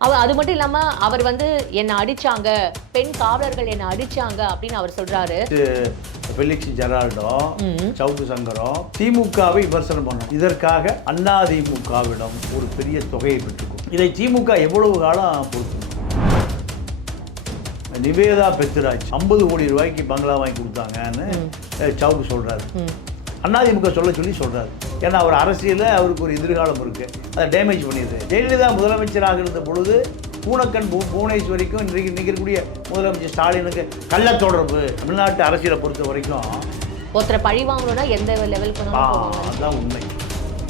அது மட்டும் இல்லாம அவர் வந்து என்ன அடிச்சாங்க, பெண் காவலர்கள் என்ன அடிச்சாங்க அப்படின்னு அவர் சொல்றாரு. ஃபெலிக்ஸ் ஜெரால்டோ, சவுக்கு சங்கரும் திமுகவை விமர்சனம் பண்ணணும். இதற்காக அதிமுகவிடம் ஒரு பெரிய தொகையை பெற்றுக்கும். இதை திமுக எவ்வளவு காலம் பொறுத்து? நிவேதா பெத்ராஜ் 50 கோடி ரூபாய்க்கு பங்களா வாங்கி கொடுத்தாங்கன்னு சவுக்கு சொல்றாரு. அதிமுக சொல்லி சொல்றாரு. ஏன்னா அவர் அரசியலில் அவருக்கு ஒரு எதிர்காலம் இருக்கு, அதை டேமேஜ் பண்ணிடுது. ஜெயலலிதா முதலமைச்சராக இருந்த பொழுது பூனக்கன் புவனேஸ்வரிக்கும் இன்றைக்கு இருக்கக்கூடிய முதலமைச்சர் ஸ்டாலினுக்கு கள்ள தொடர்பு. தமிழ்நாட்டு அரசியலை பொறுத்த வரைக்கும் ஒருத்தரை பழி வாங்கணும்னா எந்த லெவலுக்கு அதுதான் உண்மை.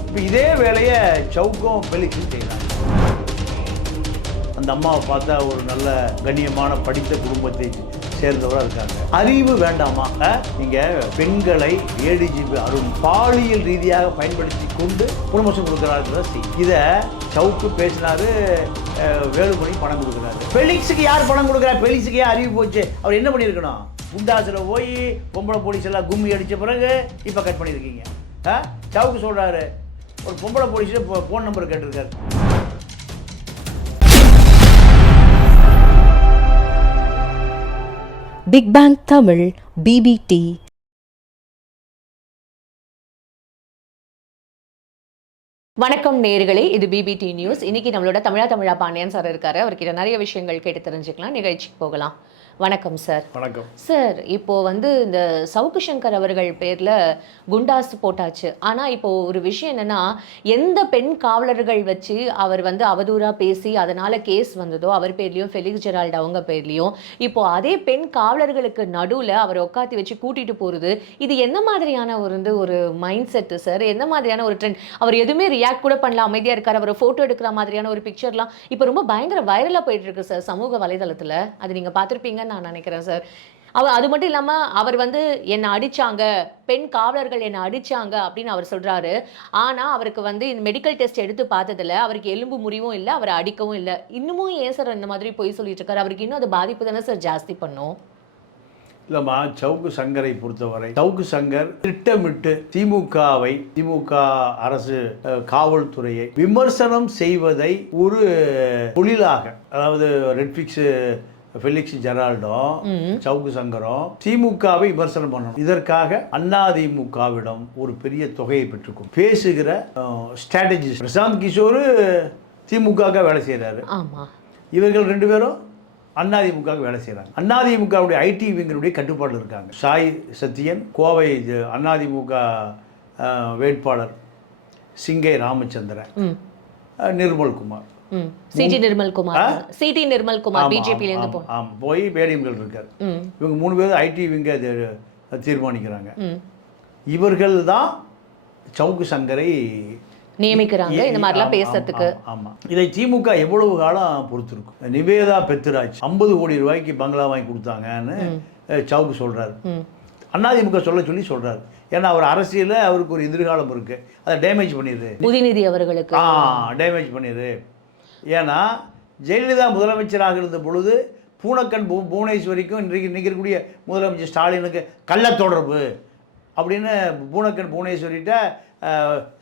இப்போ இதே வேலையை சவுக்கும் ஃபெலிக்ஸும் செய்யறாங்க. அந்த அம்மாவை பார்த்தா ஒரு நல்ல கண்ணியமான படித்த குடும்பத்தை சேர்ந்தவராக இருக்காங்க. அறிவு வேண்டாமா? நீங்க பெண்களை ஏடிஜிபி அருண் பாலியல் ரீதியாக பயன்படுத்தி கொண்டு ப்ரொமோஷன் கொடுக்குறாரு. இதை சவுக்கு பேசினாரு, வேலுமணி பணம் கொடுக்குறாரு. ஃபெலிக்ஸுக்கு யார் பணம் கொடுக்குறா? ஃபெலிக்ஸுக்கு ஏன் அறிவு போச்சு? அவர் என்ன பண்ணியிருக்கணும்? குண்டாசில் போய் பொம்பளை போலீஸ் எல்லாம் கும்மி அடித்த பிறகு இப்போ கட் பண்ணியிருக்கீங்க. சவுக்கு சொல்கிறாரு, ஒரு பொம்பளை போலீஸில் ஃபோன் நம்பர் கேட்டிருக்காரு. Big bang Tamil BBT. வணக்கம் நேயர்களே, இது BBT நியூஸ். இன்னைக்கு நம்மளோட தமிழா பாண்டியன் சார் இருக்காரு. அவர்கிட்ட நிறைய விஷயங்கள் கேட்டு தெரிஞ்சுக்கலாம். நிகழ்ச்சிக்கு போகலாம். வணக்கம் சார். வணக்கம் சார். இப்போ வந்து இந்த சவுக்கு சங்கர் அவர்கள் பேர்ல குண்டாஸ் போட்டாச்சு. ஆனா இப்போ ஒரு விஷயம் என்னன்னா, எந்த பெண் காவலர்கள் வச்சு அவர் வந்து அவதூறா பேசி அதனால கேஸ் வந்ததோ அவர் பேர்லயும் ஃபெலிக்ஸ் ஜெரால்ட் அவங்க பேர்லயும், இப்போ அதே பெண் காவலர்களுக்கு நடுவுல அவர் உட்காத்தி வச்சு கூட்டிட்டு போறது, இது என்ன மாதிரியான ஒரு மைண்ட் செட் சார்? என்ன மாதிரியான ஒரு ட்ரெண்ட்? அவர் எதுவுமே ரியாக்ட் கூட பண்ணல, அமைதியா இருக்காரு. அவர் போட்டோ எடுக்கிற மாதிரியான ஒரு பிக்சர்லாம் இப்போ ரொம்ப பயங்கர வைரலா போயிட்டு இருக்கு சார் சமூக வலைதளத்துல. அது நீங்க பார்த்துருப்பீங்க நான் நினைக்கிறேன் சார். அது மட்டும் இல்லாம அவர் வந்து என்ன அடிச்சாங்க, பெண் காவலர்கள் என்ன அடிச்சாங்க அப்படின்னு அவர் சொல்றாரு. ஆனா அவருக்கு வந்து இந்த மெடிக்கல் டெஸ்ட் எடுத்து பார்த்ததுல அவருக்கு எலும்பு முறிவும் இல்லை, அவரை அடிக்கவும் இல்லை. இன்னமும் ஏன் சார் இந்த மாதிரி போய் சொல்லிட்டு இருக்காரு? அவருக்கு இன்னும் அது பாதிப்பு தானே சார் ஜாஸ்தி பண்ணும். இல்லைம்மா, சவுக்கு சங்கரை பொறுத்தவரை சவுக்கு சங்கர் திட்டமிட்டு திமுக அரசு காவல்துறையை விமர்சனம் செய்வதை ஒரு தொழிலாக, அதாவது ரெட்ஃபிக்ஸ் ஃபெலிக்ஸ் ஜெரால்டோ, சவுக்கு சங்கரும் திமுகவை விமர்சனம் பண்ணணும். இதற்காக அதிமுகவிடம் ஒரு பெரிய தொகையை பெற்றுக்கும். பேசுகிற ஸ்ட்ராட்டஜிஸ்ட் பிரசாந்த் கிஷோர் திமுக வேலை செய்கிறாரு. இவர்கள் 2 பேரும் அதிமுக வேலை செய்கிறாங்க. அதிமுகவுடைய ஐடி விங்கருடைய கட்டுப்பாட்டில் இருக்காங்க. சாய் சத்தியன், கோவை அதிமுக வேட்பாளர் சிங்கை ராமச்சந்திரன், நிர்மல்குமார், சிடி நிர்மல்குமார் பிஜேபியில இருந்து போய் வேடியம்கள் இருக்காரு. இவங்க 3 பேரும் ஐடி விங்க தீர்மானிக்கிறாங்க. இவர்கள் தான் சவுக்கு சங்கரை நியமிக்கிறாங்க இந்த மாதிரிலாம் பேசுறதுக்கு. ஆமா, இதை திமுக எவ்வளவு காலம் பொறுத்திருக்கும்? நிவேதா பெத்ராஜ் 50 கோடி ரூபாய்க்கு பங்களா வாங்கி கொடுத்தாங்கன்னு சவுக்கு சொல்றாரு. அதிமுக சொல்லி சொல்றாரு. ஏன்னா அவர் அரசியலில் அவருக்கு ஒரு எதிர்காலம் இருக்கு, அதை டேமேஜ் பண்ணிடுது. உதயநிதி அவர்களுக்கு டேமேஜ் பண்ணிடுது. ஏன்னா ஜெயலலிதா முதலமைச்சராக இருந்த பொழுது பூனக்கன் புவனேஸ்வரிக்கும் இன்றைக்கு இருக்கக்கூடிய முதலமைச்சர் ஸ்டாலினுக்கு கள்ள தொடர்பு அப்படின்னு பூனக்கன் புவனேஸ்வரிட்ட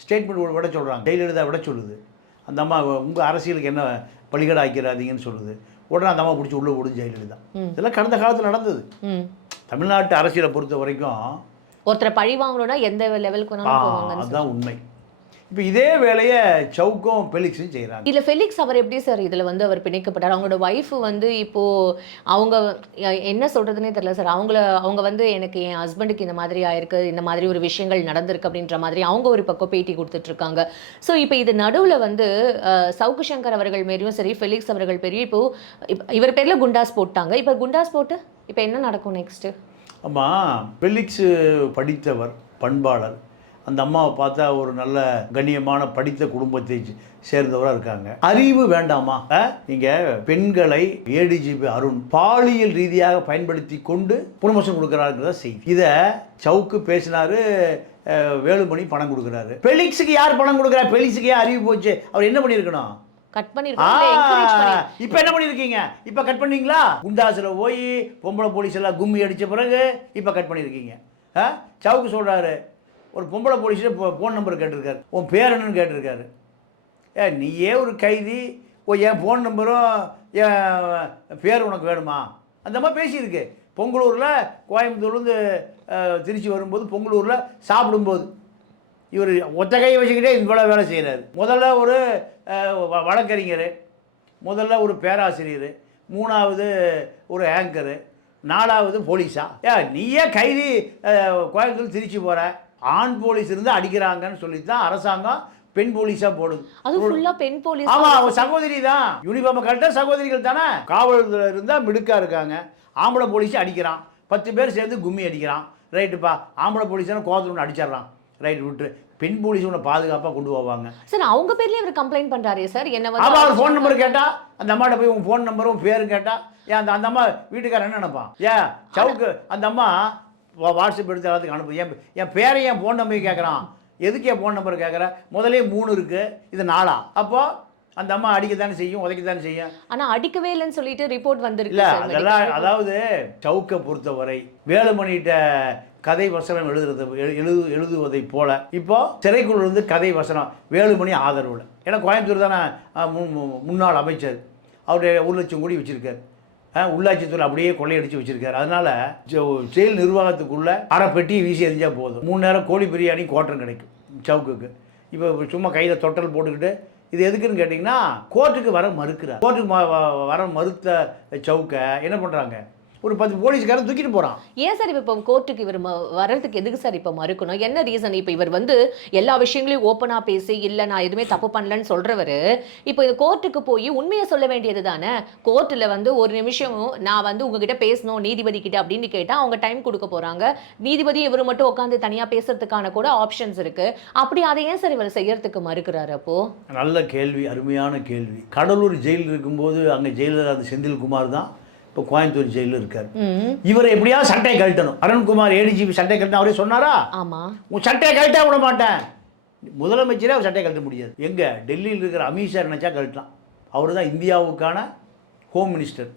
ஸ்டேட்மெண்ட் விட சொல்கிறாங்க. ஜெயலலிதா விட சொல்லுது. அந்த அம்மா உங்கள் அரசியலுக்கு என்ன பலிகடை ஆக்கிறாதீங்கன்னு சொல்லுது. உடனே அந்த அம்மா பிடிச்சி உள்ளே விடுது ஜெயலலிதா. இதெல்லாம் கடந்த காலத்தில் நடந்தது. தமிழ்நாட்டு அரசியலை பொறுத்த வரைக்கும் ஒருத்தரை பழி வாங்கணும்னா எந்த லெவலுக்கு அதுதான் உண்மை. இப்போ இதே வேலையை சவுக்கும் ஃபெலிக்ஸும் செய்கிறாங்க. இதில் ஃபெலிக்ஸ் அவர் எப்படி சார் இதில் வந்து அவர் பிணைக்கப்பட்டார்? அவங்களோட ஒய்ஃப் வந்து இப்போது அவங்க என்ன சொல்கிறதுனே தெரியல சார். அவங்க வந்து எனக்கு என் ஹஸ்பண்டுக்கு இந்த மாதிரி ஆயிருக்கு, இந்த மாதிரி ஒரு விஷயங்கள் நடந்திருக்கு அப்படின்ற மாதிரி அவங்க ஒரு பக்கம் பேட்டி கொடுத்துட்ருக்காங்க. ஸோ இப்போ இது நடுவில் வந்து சவுக்கு சங்கர் அவர்கள் மாரியும் சரி, ஃபெலிக்ஸ் அவர்கள் பெரிய இப்போது இவர் பேரில் குண்டாஸ் போட்டாங்க. இப்போ குண்டாஸ் போட்டு இப்போ என்ன நடக்கும் நெக்ஸ்ட்டு? ஆமாம், ஃபெலிக்ஸு படித்தவர், பண்பாளர். அந்த அம்மாவை பார்த்தா ஒரு நல்ல கண்ணியமான படித்த குடும்பத்தை சேர்ந்தவராக இருக்காங்க. அறிவு வேண்டாமா? நீங்கள் பெண்களை ஏடிஜிபி அருண் பாலியல் ரீதியாக பயன்படுத்தி கொண்டு ப்ரொமோஷன் கொடுக்குறாருங்கிறத செய்தி. இதை சவுக்கு பேசினாரு, வேலுமணி பணம் கொடுக்குறாரு. ஃபெலிக்ஸுக்கு யார் பணம் கொடுக்குறா? ஃபெலிக்ஸுக்கு ஏன் அறிவு போச்சு? அவர் என்ன பண்ணியிருக்கணும்? கட் பண்ணிருக்கீங்க. இப்போ என்ன பண்ணியிருக்கீங்க? இப்போ கட் பண்ணீங்களா? குண்டாசில் போய் பொம்பளை போலீஸ் எல்லாம் கும்மி அடித்த பிறகு இப்போ கட் பண்ணியிருக்கீங்க. சவுக்கு சொல்கிறாரு, ஒரு பொம்பளை போலீஸில் ஃபோன் நம்பர் கேட்டிருக்காரு, உன் பேர் என்னன்னு கேட்டிருக்காரு. நீயே ஒரு கைதி, என் ஃபோன் நம்பரும் என் பேர் உனக்கு வேணுமா, அந்த மாதிரி பேசியிருக்கு. பொங்கலூரில் கோயம்புத்தூர்லேருந்து திருச்சி வரும்போது, பொங்கலூரில் சாப்பிடும்போது இவர் ஒத்த கையை வச்சுக்கிட்டே இவ்வளோ வேலை செய்கிறார். முதல்ல ஒரு வழக்கறிஞர், முதல்ல ஒரு பேராசிரியர், மூணாவது ஒரு ஆங்கரு, நாலாவது போலீஸா? நீயே கைதி கோயம்புத்தூர் திருச்சி போகிற, ஆண் போலீஸ் இருந்து அடிக்கிறாங்கன்னு சொல்லி தான் அரசாங்கம் பெண் போலீஸா போடுது. அது ஃபுல்லா பெண் போலீஸ். ஆமா, அவன் சகோதரி தான். யூனிஃபார்ம் கரெக்டாக சகோதரிகள் தானே. காவலர் இருந்தால் மிடுக்கா இருக்காங்க. ஆம்பளை போலீஸ் அடிக்கிறான், 10 பேர் சேர்ந்து கும்மி அடிக்கிறான். ரைட்டுப்பா, ஆம்பளை போலீஸ்னா கோவத்தில் ஒன்று அடிச்சிடறான். ரைட் விட்டு பெண் போலீஸ் ஒன்று பாதுகாப்பாக கொண்டு போவாங்க. சார் அவங்க பேர்லேயே அவர் கம்ப்ளைண்ட் பண்ணுறாரு சார். என்ன வந்து அவர் ஃபோன் நம்பர் கேட்டால் அந்த அம்மாட்ட போய் உங்கள் ஃபோன் நம்பரும் பேரும் கேட்டால் அந்த அந்த அம்மா வீட்டுக்காரர் என்ன நினைப்பான்? சவுக்கு அந்த அம்மா வாட்ஸ்அப் எடுத்து எல்லாத்துக்கு அனுப்பு. என் பேரை என் ஃபோன் நம்பர் கேட்குறான். எதுக்கு என் ஃபோன் நம்பர் கேட்குற? முதலே 3 இருக்குது, இது 4. அப்போது அந்த அம்மா அடிக்கத்தானே செய்யும், உதைக்கத்தானே செய்யும். ஆனால் அடிக்கவே இல்லைன்னு சொல்லிட்டு ரிப்போர்ட் வந்துருக்கு. இல்லை அதெல்லாம், அதாவது சவுக்கை பொறுத்தவரை வேலுமணிகிட்ட கதை வசனம் எழுதுவதை போல இப்போ சிறைக்குள்ள இருந்து கதை வசனம் வேலுமணி ஆதரவில். ஏன்னா கோயம்புத்தூர் தானே முன்னாள் அமைச்சர், அவருடைய 1 லட்சம் கோடி வச்சுருக்கார். உள்ளாட்சித்துறை அப்படியே கொள்ளையடிச்சு வச்சுருக்காரு. அதனால் ஜெயில் நிர்வாகத்துக்குள்ளே அரை பெட்டியை வீசி எறிஞ்சால் போதும். 3 நேரம் கோழி பிரியாணி கோட்டம் கிடைக்கும் சவுக்குக்கு. இப்போ சும்மா கையில் தொட்டல் போட்டுக்கிட்டு இது எதுக்குன்னு கேட்டிங்கன்னா, கோர்ட்டுக்கு வர மறுக்கிறார். கோர்ட்டுக்கு வர மறுத்த சவுக்கை என்ன பண்ணுறாங்க, ஒரு 10 போலீஸ்காரன் தூக்கிட்டு போகிறான். ஏன் சார் இப்போ கோர்ட்டுக்கு இவர் வர்றதுக்கு எதுக்கு சார் இப்போ மறுக்கணும்? என்ன ரீசன்? இப்போ இவர் வந்து எல்லா விஷயங்களையும் ஓப்பனாக பேசி இல்லை நான் எதுவுமே தப்பு பண்ணலன்னு சொல்கிறவர் இப்போ இது கோர்ட்டுக்கு போய் உண்மையை சொல்ல வேண்டியது தானே. கோர்ட்டில் வந்து ஒரு நிமிஷம் நான் வந்து உங்ககிட்ட பேசணும் நீதிபதி கிட்ட அப்படின்னு கேட்டால் அவங்க டைம் கொடுக்க போகிறாங்க. நீதிபதி இவர் மட்டும் உட்காந்து தனியாக பேசுறதுக்கான கூட ஆப்ஷன்ஸ் இருக்குது. அப்படி அதை ஏன் சார் இவர் செய்யறதுக்கு மறுக்கிறாரு? அப்போது நல்ல கேள்வி, அருமையான கேள்வி. கடலூர் ஜெயில் இருக்கும்போது அங்கே ஜெயிலர் அந்த செந்தில்குமார் தான் இப்போ கோயம்புத்தூர் ஜெயிலில் இருக்கார். இவரை எப்படியாவது சட்டையை கழட்டணும். அருண்குமார் ஏடிஜிபி சட்டை கழட்டணும் அவரே சொன்னாரா? ஆமாம், உன் சட்டையை கழட்ட விட மாட்டேன். முதலமைச்சரே அவர் சட்டையை கழட்ட முடியாது. எங்கே டெல்லியில் இருக்கிற அமித்ஷா நினச்சா கழட்டலாம். அவர் தான் இந்தியாவுக்கான ஹோம் மினிஸ்டர்.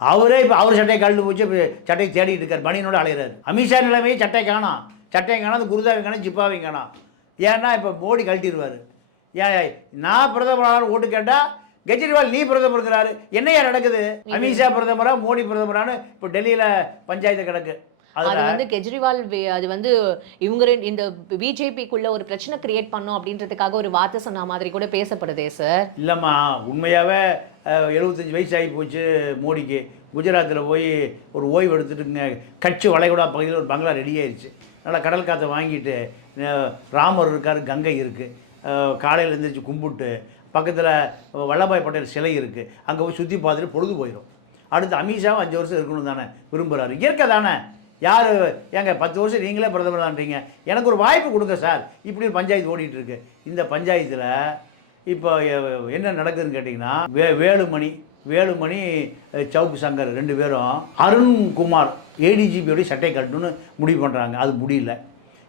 அவரே இப்போ அவர் சட்டையை கழட்டு போச்சு, இப்போ சட்டையை தேடிட்டு இருக்கார், பனியனோட அலைகிறார். அமித்ஷா நிலைமையே சட்டையை காணாம், சட்டையை காணாது, குருதாவை காணும், ஜிப்பாவை காணாம். ஏன்னா இப்போ மோடி கழட்டிடுவார். ஏன் நான் பிரதமராக ஓட்டு கேட்டால் கெஜ்ரிவால் நீ பிரதமருங்கிறாரு. என்னையா நடக்குது? அமித்ஷா பிரதமரா மோடி பிரதமரானு இப்போ டெல்லியில் பஞ்சாயத்து கிடக்கு. அது வந்து கெஜ்ரிவால் அது வந்து இவங்க இந்த பிஜேபிக்குள்ள ஒரு பிரச்சனை கிரியேட் பண்ணும் அப்படின்றதுக்காக ஒரு வார்த்தை சொன்ன மாதிரி கூட பேசப்படுதே சார். இல்லைம்மா, உண்மையாகவே 75 வயசு ஆகி போச்சு மோடிக்கு. குஜராத்தில் போய் ஒரு ஓய்வு எடுத்துட்டுங்க, கட்சி வளைகுடா பகுதியில் ஒரு பங்களா ரெடி ஆயிடுச்சு. நல்லா கடல் காற்றை வாங்கிட்டு, ராமர் இருக்கார், கங்கை இருக்குது, காலையில் எழுந்திரிச்சு கும்பிட்டு, பக்கத்தில் வல்லபாய் பட்டேல் சிலை இருக்குது, அங்கே போய் சுற்றி பார்த்துட்டு பொழுது போயிடும். அடுத்து அமித்ஷாவும் 5 வருஷம் இருக்கணும் தானே விரும்புகிறாரு. இயற்கை தானே. யார் ஏங்க 10 வருஷம் நீங்களே பிரதமர் தான்றீங்க, எனக்கு ஒரு வாய்ப்பு கொடுங்க சார். இப்படி ஒரு பஞ்சாயத்து ஓடிட்டு இருக்கு. இந்த பஞ்சாயத்தில் இப்போ என்ன நடக்குதுன்னு கேட்டிங்கன்னா, வேலுமணி சவுக்கு சங்கர் 2 பேரும் அருண்குமார் ஏடிஜிபியோடைய சட்டை கட்டணும்னு முடிவு பண்ணுறாங்க. அது முடியல.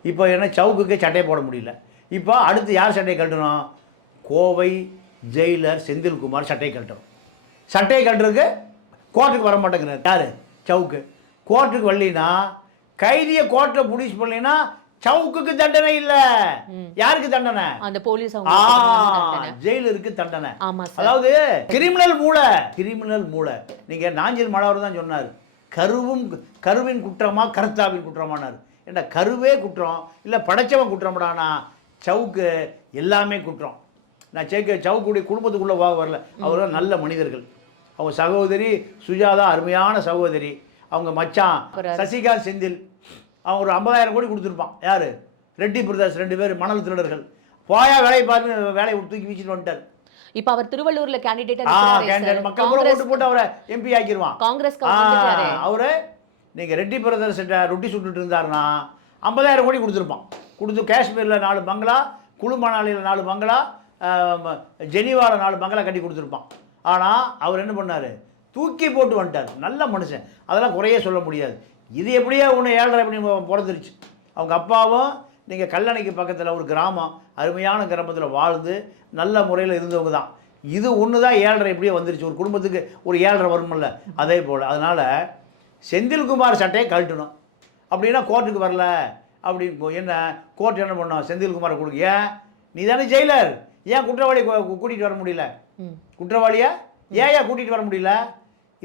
இப்போ ஏன்னா சவுக்குக்கே சட்டையை போட முடியல. இப்போ அடுத்து யார் சட்டையை கட்டணும்? கோவை ஜெயிலர் செந்தில்குமார் சட்டையை கட்டணும். சட்டையை கட்டுறதுக்கு கோர்ட்டுக்கு வர மாட்டேங்கிறார். யார்? சவுக்கு. கோர்ட்டுக்கு வரலினா, கைதியை கோர்ட்டில் புடிச்சு பண்ணலினா சவுக்குக்கு தண்டனை இல்லை. யாருக்கு தண்டனை? அந்த போலீஸ் ஜெயிலருக்கு தண்டனை. அதாவது கிரிமினல் மூளை. நீங்க நாஞ்சில் மலவர் தான் சொன்னார், கருவின் குற்றமா கருத்தாவின் குற்றமானார். ஏன்னா கருவே குற்றம் இல்லை, படைச்சவன் குற்றம்டானா சவுக்கு எல்லாமே குற்றம். நான் சவுக்குடைய குடும்பத்துக்குள்ளே வரல. அவர் நல்ல மனிதர்கள். அவங்க சகோதரி சுஜாதா அருமையான சகோதரி. அவங்க மச்சான் சசிகாந்த் செந்தில் அவன் ஒரு 50,000 கோடி கொடுத்துருப்பான். யார்? ரெட்டி பிரதர்ஸ் 2 பேர் மணல் திருடர்கள். போயா வேலையை பார்த்து வேலையை தூக்கி வீச்சிட்டு வந்துட்டார். இப்போ அவர் திருவள்ளூர்ல கேண்டிடேட் மக்கள் கூட ஓட்டு போட்டு அவரை எம்பி ஆக்கிடுவான். காங்கிரஸ் அவரு நீங்கள் ரெட்டி பிரதர்ஸ் ரொட்டி சுட்டுட்டு இருந்தாருன்னா 50,000 கோடி கொடுத்துருப்பான். கொடுத்து காஷ்மீரில் 4 பங்களா, குழு மணாலியில் 4 பங்களா, ஜெனீவாவில் 4 பங்களா கட்டி கொடுத்துருப்பான். ஆனால் அவர் என்ன பண்ணார்? தூக்கி போட்டு வந்துட்டார். நல்ல மனுஷன், அதெல்லாம் குறையே சொல்ல முடியாது. இது எப்படியோ ஒன்று 7.5 மணி பிறந்துருச்சு. அவங்க அப்பாவும் நீங்கள் கல்லணைக்கு பக்கத்தில் ஒரு கிராமம், அருமையான கிராமத்தில் வாழ்ந்து நல்ல முறையில் இருந்தவங்க தான். இது ஒன்று தான் 7.5 எப்படியோ வந்துருச்சு. ஒரு குடும்பத்துக்கு ஒரு 7.5 வருமில்ல, அதே போல். அதனால் செந்தில்குமார் சட்டையை கழட்டணும். அப்படின்னா கோர்ட்டுக்கு வரல அப்படின்னு என்ன கோர்ட் என்ன பண்ணோம்? செந்தில்குமாரை கொடுக்க. ஏன்? நீ தானே ஜெயிலர், ஏன் குற்றவாளி கூட்டிகிட்டு வர முடியல? குற்றவாளியா ஏயா கூட்டிகிட்டு வர முடியல?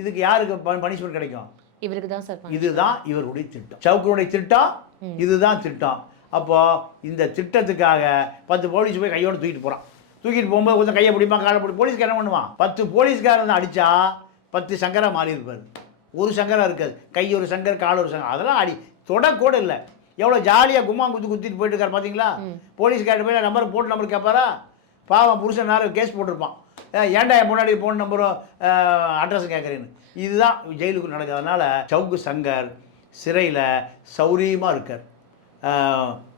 இதுக்கு யாருக்கு பனிஷ்மெண்ட் கிடைக்கும்? இவருக்கு தான் சார். இதுதான் இவருடைய திட்டம், சவுக்கனுடைய திட்டம். இதுதான் திட்டம். அப்போ இந்த திட்டத்துக்காக 10 போலீஸ் போய் கையோடு தூக்கிட்டு போகிறான். தூக்கிட்டு போகும்போது கொஞ்சம் கையை பிடிப்பான், காலை பிடி. போலீஸ்க்கு என்ன பண்ணுவான்? 10 போலீஸ்காரன் அடித்தா 10 சங்கராக மாறி இருப்பார். ஒரு சங்கராக இருக்காது. கை ஒரு சங்கர், கால் ஒரு சங்கர். அதெல்லாம் அடி தொடக்கூட இல்லை. எவ்வளோ ஜாலியாக கும்மா குத்திட்டு போயிட்டு இருக்காரு பார்த்தீங்களா? போலீஸ்கார்ட்ட போய் நம்பர் போட்டு நம்பர் கேட்பாரா? பாவம் புருஷன் நேரம் கேஸ் போட்டிருப்பான். ஏன்டா என் முன்னாடி ஃபோன் நம்பரும் அட்ரஸும் கேட்குறேன்னு. இதுதான் ஜெயிலுக்கு நடக்குது. அதனால் சவுக்கு சங்கர் சிறையில் சௌரியமாக இருக்கார்.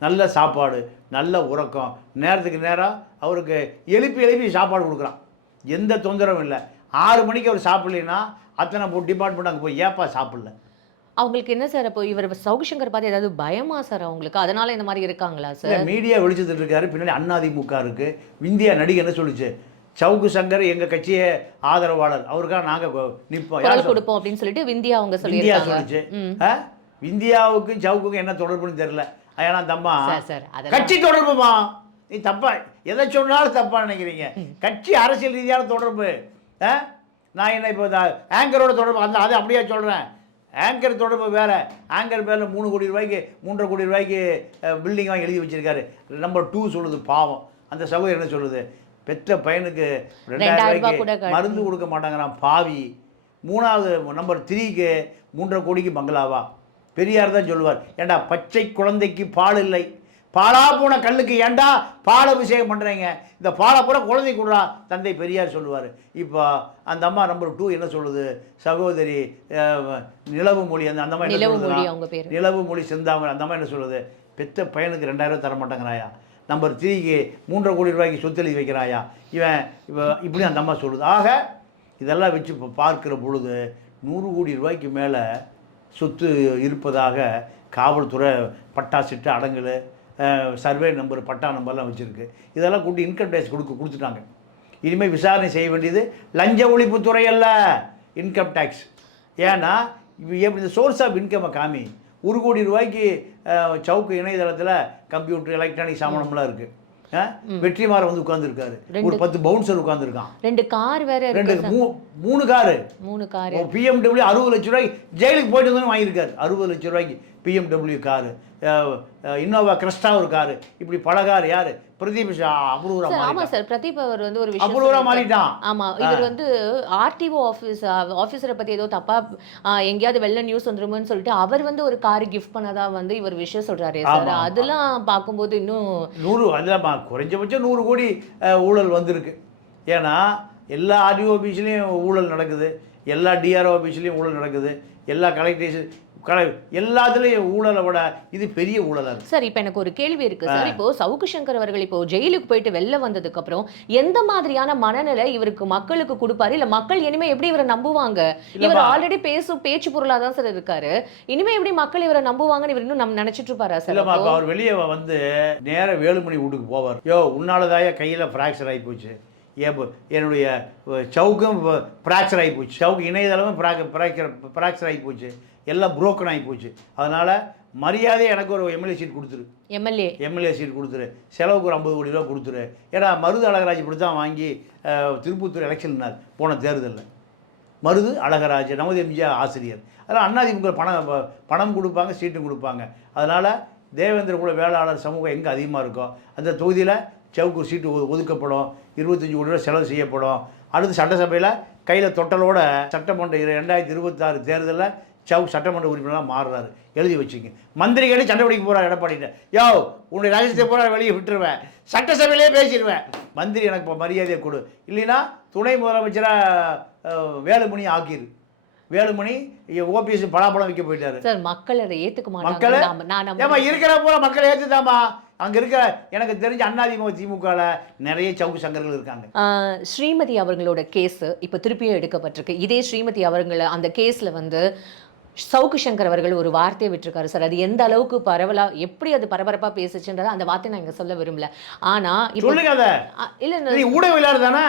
நல்ல சாப்பாடு, நல்ல உறக்கம், நேரத்துக்கு நேரம் அவருக்கு எழுப்பி சாப்பாடு கொடுக்குறான். எந்த தொந்தரவும் இல்லை. 6 மணிக்கு அவர் சாப்பிட்லன்னா அத்தனை டிபார்ட்மெண்ட் அங்கே போய் ஏப்பா சாப்பிடல. அவங்களுக்கு என்ன சார்? அப்போ இவர் சவுக்கு சங்கர் பார்த்து ஏதாவது பயமா சார் அவங்களுக்கு? அதனால இந்த மாதிரி இருக்காங்களா சார்? மீடியா வெளிச்சத்துட்டு இருக்காரு. பின்னாடி அதிமுக இருக்கு. இந்தியா நடிகை என்ன சொல்லிச்சு? சவுக்கு சங்கர் எங்க கட்சியே ஆதரவாளர், அவருக்காக நாங்க நிற்போம் கொடுப்போம் அப்படின்னு சொல்லிட்டு விந்தியா அவங்க இந்தியா சொல்லிச்சு. இந்தியாவுக்கும் சவுக்குக்கும் என்ன தொடர்புன்னு தெரியல. ஏன்னா தம்மா கட்சி தொடர்புமா, நீ தப்பா எதை சொன்னாலும் தப்பா நினைக்கிறீங்க. கட்சி அரசியல் ரீதியான தொடர்பு. நான் என்ன இப்போ ஆங்கரோட தொடர்பு அது அப்படியே சொல்கிறேன். ஆங்கர் தொடர்பு வேறு. ஆங்கர் பேரில் 3 கோடி ரூபாய்க்கு 3.5 கோடி ரூபாய்க்கு பில்டிங் வாங்கி எழுதி வச்சிருக்காரு. நம்பர் 2 சொல்லுது. பாவம் அந்த சகோதரி என்ன சொல்லுது? பெற்ற பையனுக்கு 2000 ரூபாய்க்கு மருந்து கொடுக்க மாட்டாங்கிறான் பாவி. 3வது நம்பர் 3க்கு 3.5 கோடிக்கு பங்களாவா? பெரியார் தான் சொல்லுவார், ஏண்டா பச்சை குழந்தைக்கு பால் இல்லை, பாலா போன கல்லுக்கு ஏண்டா பால் அபிஷேகம் பண்ணுறீங்க, இந்த பாலை பூரா குழந்தை கொடுறா தந்தை பெரியார் சொல்லுவார். இப்போ அந்த அம்மா நம்பர் 2 என்ன சொல்லுது? சகோதரி நிலவு மொழி அந்த மாதிரி நிலவு மொழி செந்தாமல் அந்த மாதிரி என்ன சொல்லுது? பெற்ற பையனுக்கு 2000 ரூபா தர மாட்டேங்கிறாயா, நம்பர் 3க்கு 3.5 கோடி ரூபாய்க்கு சொத்து எழுதி வைக்கிறாயா இவன் இப்படி அந்த அம்மா சொல்லுது. ஆக இதெல்லாம் வச்சு இப்போ பார்க்குற பொழுது 100 கோடி ரூபாய்க்கு மேலே சொத்து இருப்பதாக காவல்துறை பட்டா சிட்டு அடங்கல் சர்வே நம்பர் பட்டா நம்பர்லாம் வச்சுருக்கு. இதெல்லாம் கூட்டி இன்கம் டேக்ஸ் கொடுத்துட்டாங்க. இனிமேல் விசாரணை செய்ய வேண்டியது லஞ்ச ஒழிப்புத்துறை அல்ல, இன்கம் டேக்ஸ். ஏன்னா எப்படி இந்த சோர்ஸ் ஆஃப் இன்கம்மை காமி. 1 கோடி ரூபாய்க்கு சவுக்கு இணையதளத்தில் கம்ப்யூட்டர் எலக்ட்ரானிக் சாமானம்லாம் இருக்குது. வெற்றிமாறன் வந்து உட்கார்ந்துருக்காரு. ஒரு 10 பவுன்சர் உட்கார்ந்துருக்கான். 2 கார் வேற இருக்கு. 3 காரு. BMW 60 லட்ச ரூபாய்க்கு ஜெயிலுக்கு போயிட்டு வந்து வாங்கியிருக்காரு. 60 லட்ச ரூபாய்க்கு BMW காரு, இன்னோவா கிறிஸ்டா ஒரு காரு, இப்படி பல கார். யாரு? பிரதீப் அபூர்வா. ஆமா சார், பிரதீப் அவர் வந்து ஒரு விஷயம் அபூர்வா மாறிட்டான். ஆமா, இவர் வந்து ஆர்டிஓ ஆஃபீஸரை பத்தி ஏதோ தப்பா எங்கேயாவது வெள்ள நியூஸ் வந்துருமோன்னு சொல்லிட்டு அவர் வந்து ஒரு கார் கிஃப்ட் பண்ணதா வந்து இவர் விஷயம் சொல்றாரு சார். அதெல்லாம் பார்க்கும்போது இன்னும் 100 அதெல்லாம் குறைஞ்சபட்சம் 100 கோடி ஊழல் வந்திருக்கு. ஏன்னா எல்லா ஆர்டிஓ ஆஃபீஸ்லேயும் ஊழல் நடக்குது, எல்லா டிஆர்ஓ ஆஃபீஸ்லேயும் ஊழல் நடக்குது, எல்லா கலெக்டரேஷன் எல்லாத்துலேயும் ஊழலை விட இது பெரிய ஊழலாக இருக்குது சார். இப்போ எனக்கு ஒரு கேள்வி இருக்குது சார். இப்போ சவுக்கு சங்கர் அவர்கள் இப்போ ஜெயிலுக்கு போயிட்டு வெளில வந்ததுக்கு அப்புறம் எந்த மாதிரியான மனநிலை இவருக்கு மக்களுக்கு கொடுப்பாரு? இல்லை மக்கள் இனிமே எப்படி இவரை நம்புவாங்க? இவர் ஆல்ரெடி பேச்சு பொருளாக தான் சார் இருக்காரு. இனிமே எப்படி மக்கள் இவரை நம்புவாங்கன்னு இவர் இன்னும் நினைச்சிட்டு இருப்பாரா சார்? இல்லைம்மா, அவர் வெளியே வந்து நேராக வேலுமணி வீட்டுக்கு போவார். உன்னாலதாய கையில் ஃப்ராக்சர் ஆகி போச்சு, என்னுடைய சவுக்கும் ஃப்ராக்சர் ஆகி போச்சு, சவுக்கு இணையதளமும் ஃப்ராக்சர் ஆகி போச்சு, எல்லாம் புரோக்கன் ஆகி போச்சு. அதனால் மரியாதை எனக்கு ஒரு எம்எல்ஏ சீட் கொடுத்துரு, எம்எல்ஏ சீட் கொடுத்துரு, செலவுக்கு ஒரு 50 கோடி ரூபா கொடுத்துரு. ஏன்னா மருது அழகராஜ் இப்படி தான் வாங்கி திருப்பத்தூர் எலெக்ஷன்னார் போன தேர்தலில். மருது அழகராஜ் நமது எம்ஜிஆர் ஆசிரியர். அதனால் அதிமுக பணம் கொடுப்பாங்க, சீட்டும் கொடுப்பாங்க. அதனால் தேவேந்திர குல வேளாளர் சமூகம் எங்கே அதிகமாக இருக்கோ அந்த தொகுதியில் சவுக்கு சீட்டு ஒதுக்கப்படும், 25 கோடி ரூபா செலவு செய்யப்படும். அடுத்து சட்டசபையில் கையில் தொட்டலோட சட்டமன்ற 2026 தேர்தலில் சவுக்கு சட்டமன்ற உறுப்பினராக மாறுறாரு. எழுதி வச்சுங்க. மந்திரிகளே சண்டை பிடிக்க போகிறார் எடப்பாடிட்ட. யோ உன்னுடைய ரகசியத்தை பூரா வெளியே விட்டுருவேன், சட்டசபையிலே பேசிடுவேன், மந்திரி எனக்கு இப்போ மரியாதையை கொடு, இல்லைன்னா துணை முதலமைச்சராக வேலுமணி ஆக்கிடு. வேலுமணி ஓபிஎஸ் பலாப்பழம் வைக்க போயிட்டாரு சார். மக்கள் அதை ஏற்றுக்க மக்கள் ஏமா இருக்கிற பூரா மக்கள் ஏற்றுதாமா. அங்கே இருக்கிற எனக்கு தெரிஞ்ச அதிமுக திமுகவில் நிறைய சவுக்கு சங்கர்கள் இருக்காங்க. ஸ்ரீமதி அவர்களோட கேஸ் இப்போ திருப்பியும் எடுக்கப்பட்டிருக்கு. இதே ஸ்ரீமதி அவர்களை அந்த கேஸில் வந்து சவுக்கு சங்கர் அவர்கள் ஒரு வார்த்தையை விட்டுருக்காரு சார். அது எந்த அளவுக்கு பரவலா எப்படி அது பரபரப்பா பேசுச்சுன்றத அந்த வார்த்தையை நான் இங்க சொல்ல விரும்பல. ஆனா சொல்லுங்க, அத இல்ல ஊடகவியலாளர் தானே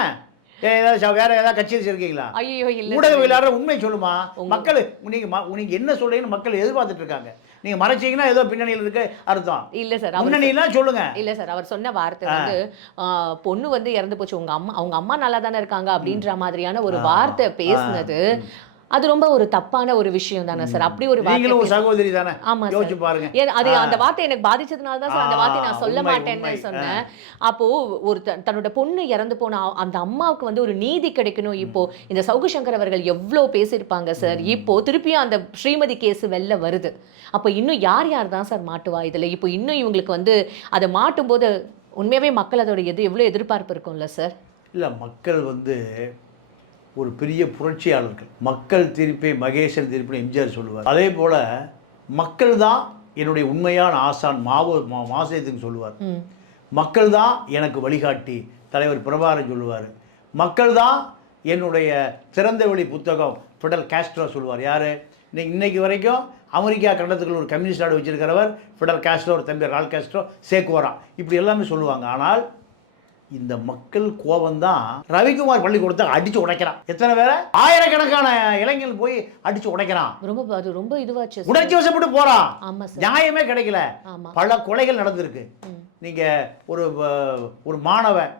ஏதாவது வேற ஏதாவது கட்சி வச்சிருக்கீங்களா? ஐயோ இல்ல ஊடகவியலாளர் உண்மை சொல்லுமா? மக்கள் நீங்க என்ன சொல்றீங்கன்னு மக்கள் எதிர்பார்த்துட்டு இருக்காங்க. நீங்க மறைச்சீங்கன்னா ஏதோ பின்னணியில் இருக்கு அர்த்தம். இல்ல சார், முன்னணியெல்லாம் சொல்லுங்க. இல்ல சார், அவர் சொன்ன வார்த்தை வந்து பொண்ணு வந்து இறந்து போச்சு, அவங்க அம்மா நல்லா தானே இருக்காங்க அப்படின்ற மாதிரியான ஒரு வார்த்தை பேசுனது அது ரொம்ப ஒரு தப்பான ஒரு விஷயம் தானே சார். அப்படி ஒரு நீங்களும் ஒரு சகோதரி தானே? ஆமா யோசிச்சு பாருங்க. அது அந்த வார்த்தை எனக்கு பாதிச்சதுனால தான் சார் அந்த வார்த்தை நான் சொல்ல மாட்டேன்னு சொன்னேன். அப்போ ஒரு தன்னோட பொண்ணு இறந்து போன அந்த அம்மாவுக்கு வந்து ஒரு நீதி கிடைக்கணும். இப்போ இந்த சவுக்கு சங்கர் அவர்கள் எவ்வளவு பேசியிருப்பாங்க சார். இப்போ திருப்பியும் அந்த ஸ்ரீமதி கேஸ் வெளில வருது. அப்போ இன்னும் யார் தான் சார் மாட்டுவா இதுல? இப்போ இன்னும் இவங்களுக்கு வந்து அதை மாட்டும் போது உண்மையாவே மக்கள் அதோட எவ்வளவு எதிர்பார்ப்பு இருக்கும்ல சார்? இல்ல, மக்கள் வந்து ஒரு பெரிய புரட்சியாளர்கள். மக்கள் தீர்ப்பை மகேசன் தீர்ப்பு எம்ஜிஆர் சொல்லுவார். அதே போல் மக்கள் தான் என்னுடைய உண்மையான ஆசான் மாசேதுன்னு சொல்லுவார். மக்கள் தான் எனக்கு வழிகாட்டி தலைவர் பிரபாகரன் சொல்லுவார். மக்கள் தான் என்னுடைய திறந்த வெளி புத்தகம் ஃபிடல் காஸ்ட்ரோ சொல்லுவார். யார்? இன்னைக்கு வரைக்கும் அமெரிக்கா கண்டத்துக்குள்ள ஒரு கம்யூனிஸ்ட் நாடு வச்சிருக்கிறவர் ஃபிடல் காஸ்ட்ரோ, ஒரு தம்பி ரால் காஸ்ட்ரோ, சேக்குவரா, இப்படி எல்லாமே சொல்லுவாங்க. ஆனால் இந்த மக்கள் கோபம்தான் ரவிக்குமார் பள்ளிக்கூடத்தை அடிச்சு உடைக்கிறான். எத்தனை பேரை? ஆயிரக்கணக்கான இளைஞர்கள் போய் அடிச்சு உடைக்கிறான். ரொம்ப இதுவாச்சு, உணர்ச்சி வசப்பட்டு போறான். நியாயமே கிடைக்கல. பல கொலைகள் நடந்திருக்கு. நீங்க ஒரு மாணவன்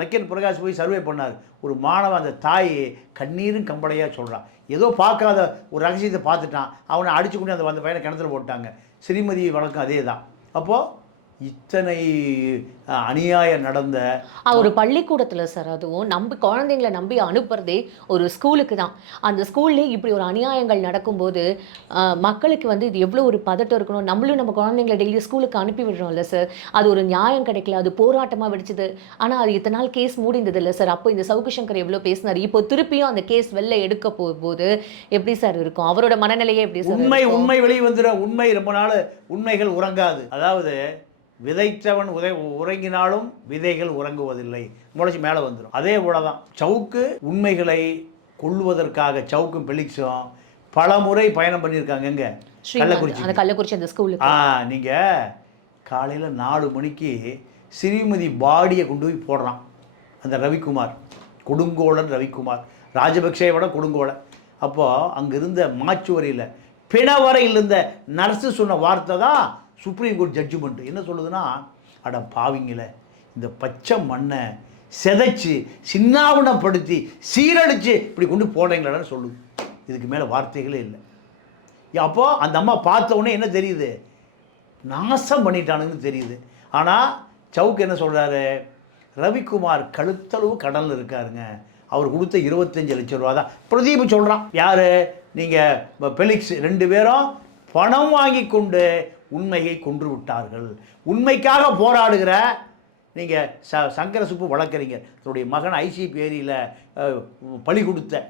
நக்கீரன் பிரகாஷ் போய் சர்வே பண்ணார். ஒரு மாணவன் அந்த தாய் கண்ணீரும் கம்பளையா சொல்றான். ஏதோ பார்க்காத ஒரு ரகசியத்தை பார்த்துட்டான். அவனை அடிச்சு கொண்டு அந்த பையனை கிணத்துல போட்டாங்க. ஸ்ரீமதி வழக்கம் அதே தான். அப்போ இத்தனை அநியாயம் நடந்த ஒரு பள்ளிக்கூடத்தில் சார், அதுவும் நம்பி குழந்தைங்களை நம்பி அனுப்புறதே ஒரு ஸ்கூலுக்கு தான். அந்த ஸ்கூல்லே இப்படி ஒரு அநியாயங்கள் நடக்கும்போது மக்களுக்கு வந்து இது எவ்வளோ ஒரு பதட்டம் இருக்கணும். நம்மளும் நம்ம குழந்தைங்களை டெய்லி ஸ்கூலுக்கு அனுப்பி விடுறோம்ல சார். அது ஒரு நியாயம் கிடைக்கல, அது போராட்டமாக வெடிச்சது. ஆனால் அது இத்தனை நாள் கேஸ் மூடிந்தது இல்லை சார். அப்போ இந்த சவுக்கு சங்கர் எவ்வளோ பேசினார். இப்போ திருப்பியும் அந்த கேஸ் வெளில எடுக்க போகும்போது எப்படி சார் இருக்கும்? அவரோட மனநிலையே எப்படி சார்? உண்மை வெளியே வந்துடும். உண்மை ரொம்ப நாள் உண்மைகள் உறங்காது. அதாவது விதைத்தவன் உறங்கினாலும் விதைகள் உறங்குவதில்லை, முளைச்சி மேலே வந்துடும். அதே போல தான் சவுக்கு உண்மைகளை கொள்வதற்காக சவுக்கும் பெலிக்ஸும் பல முறை பயணம் பண்ணியிருக்காங்க. எங்க? கள்ளக்குறிச்சி அந்த ஸ்கூலுக்கு. நீங்கள் காலையில் 4 மணிக்கு ஸ்ரீமதி பாடியை கொண்டு போய் போடுறான் அந்த ரவிக்குமார். கொடுங்கோளன் ரவிக்குமார், ராஜபக்சேவை விட கொடுங்கோளன். அப்போது அங்கே இருந்த மாச்சுவரியில் பிணவரையில் இருந்த நர்ஸு சொன்ன வார்த்தை தான் சுப்ரீம் கோர்ட் ஜட்ஜ்மெண்ட். என்ன சொல்லுதுன்னா, அட பாவிங்கள, இந்த பச்சை மண்ணை செதைச்சு சின்னாவனப்படுத்தி சீரழிச்சு இப்படி கொண்டு போடுறீங்களான்னு சொல்லுது. இதுக்கு மேலே வார்த்தைகளே இல்லை. அப்போ அந்த அம்மா பார்த்த உடனே என்ன தெரியுது? நாசம் பண்ணிட்டானுங்கன்னு தெரியுது. ஆனால் சவுக்கு என்ன சொல்கிறாரு? ரவிக்குமார் கழுத்தளவு கடலில் இருக்காருங்க. அவர் கொடுத்த 25 லட்சம் ரூபா தான் பிரதீப் சொல்கிறான். யார்? நீங்கள் பெலிக்ஸ் 2 பேரும் பணம் வாங்கி கொண்டு உண்மையை கொன்று விட்டார்கள். உண்மைக்காக போராடுகிற நீங்கள் சங்கர சுப்பு வழக்கறிஞர் தன்னுடைய மகன் ஐசிபி ஏரியில் பலி கொடுத்த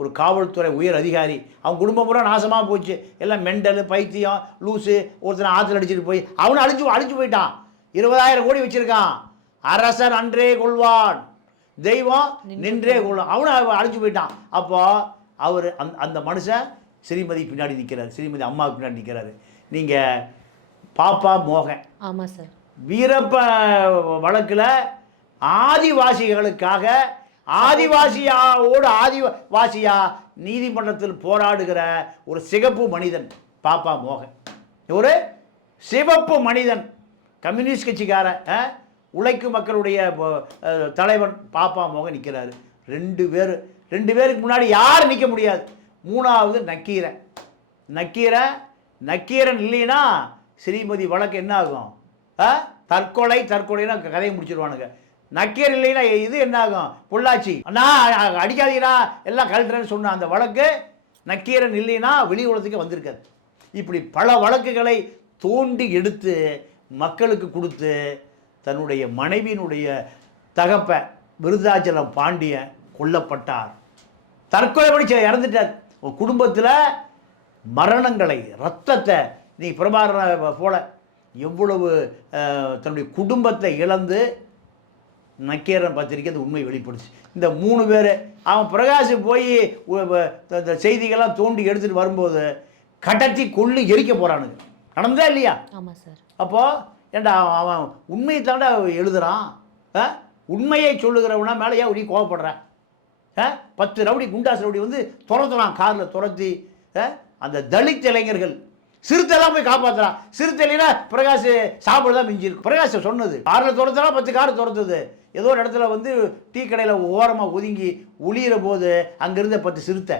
ஒரு காவல்துறை உயர் அதிகாரி, அவன் குடும்பம் பூரா நாசமாக போச்சு. எல்லாம் மெண்டல், பைத்தியம், லூஸு. ஒருத்தனை ஆற்றுல அடிச்சுட்டு போய் அவனை அழிச்சு போயிட்டான். 20,000 கோடி வச்சுருக்கான். அரசன் அன்றே கொள்வான், தெய்வம் நின்றே கொள்வான். அவனை அழிச்சு போயிட்டான். அப்போ அவர் அந்த மனுஷன் ஸ்ரீமதி பின்னாடி நிற்கிறார், ஸ்ரீமதி அம்மாவுக்கு பின்னாடி நிற்கிறாரு. நீங்கள் பாப்பா மோகன், ஆமாம் சார், வீரப்ப வழக்கில் ஆதிவாசிகளுக்காக ஆதிவாசியா நீதிமன்றத்தில் போராடுகிற ஒரு சிகப்பு மனிதன் பாப்பா மோகன். ஒரு சிவப்பு மனிதன், கம்யூனிஸ்ட் கட்சிக்காரன், உழைக்கும் மக்களுடைய தலைவன் பாப்பா மோகன் நிற்கிறாரு. 2 பேருக்கு முன்னாடி யாரும் நிற்க முடியாது. 3வது நக்கீரன் இல்லைன்னா ஸ்ரீமதி வழக்கு என்ன ஆகும்? தற்கொலைனா கதையை முடிச்சிருவானுங்க. நக்கீரன் இல்லைன்னா இது என்ன ஆகும்? பொள்ளாச்சி நான் அடிக்காதீங்கன்னா எல்லாம் கழட்டுறேன்னு சொன்ன அந்த வழக்கு நக்கீரன் இல்லைன்னா வெளி உலகத்துக்கு வந்திருக்காது. இப்படி பல வழக்குகளை தோண்டி எடுத்து மக்களுக்கு கொடுத்து தன்னுடைய மனைவியினுடைய தகப்ப விருதாச்சலம் பாண்டியன் கொல்லப்பட்டார். தற்கொலை படிச்ச இறந்துட்டார். குடும்பத்தில் மரணங்களை, ரத்தத்தை, நீ பிரபாகரனை போல எவ்வளவு தன்னுடைய குடும்பத்தை இழந்து நக்கீரன் பத்திரிக்கை அந்த உண்மை வெளிப்படுச்சு. இந்த 3 பேர் அவன் பிரகாஷ் போய் செய்திகள்லாம் தோண்டி எடுத்துகிட்டு வரும்போது கடத்தி கொள்ளு எரிக்க போகிறானுங்க. நடந்தா இல்லையா? ஆமாம் சார். அப்போது ஏண்டா அவன் உண்மையை தாண்டா எழுதுகிறான். உண்மையை சொல்லுகிறவனா மேலே ஏன் நீ கோவப்படுற? 10 ரவுடி குண்டாஸ் ரவுடி வந்து துரத்துறான், காரில் துரத்தி அந்த தலித் இளைஞர்கள் சிறுத்தைலாம் போய் காப்பாற்றுறான். சிறுத்தையினா பிரகாஷ் சாப்பிட தான் மிஞ்சி இருக்கு. பிரகாஷ் சொன்னது காரில் துரத்துறான், 10 கார் துரத்துது. ஏதோ ஒரு இடத்துல வந்து டீ கடையில் ஓரமாக ஒதுங்கி ஒளியிற போது அங்கிருந்த 10 சிறுத்தை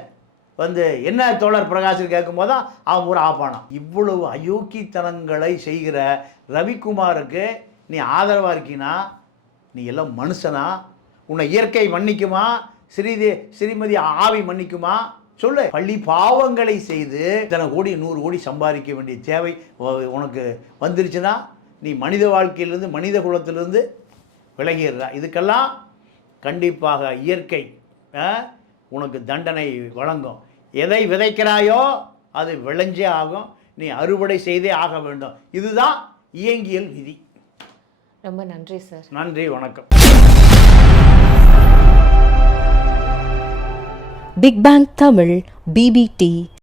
வந்து என்ன தோழர் பிரகாஷ் கேட்கும்போது தான் அவன் ஒரு ஆப்பானான். இவ்வளவு அயோக்கித்தனங்களை செய்கிற ரவிக்குமாருக்கு நீ ஆதரவாக இருக்கினா நீ எல்லாம் மனுஷனா? உன்னை இயற்கை மன்னிக்குமா? ஸ்ரீமதி ஆவி மன்னிக்குமா? சொல்லு. பள்ளி பாவங்களை செய்து இத்தனை கோடி 100 கோடி சம்பாதிக்க வேண்டிய தேவை உனக்கு வந்துருச்சுன்னா நீ மனித வாழ்க்கையிலிருந்து மனித குலத்திலிருந்து விலகிடுற. இதுக்கெல்லாம் கண்டிப்பாக இயற்கை உனக்கு தண்டனை வழங்கும். எதை விதைக்கிறாயோ அது விளைஞ்சே ஆகும். நீ அறுவடை செய்தே ஆக வேண்டும். இதுதான் இயங்கியல் விதி. ரொம்ப நன்றி சார். நன்றி, வணக்கம். Big Bang Tamil BBT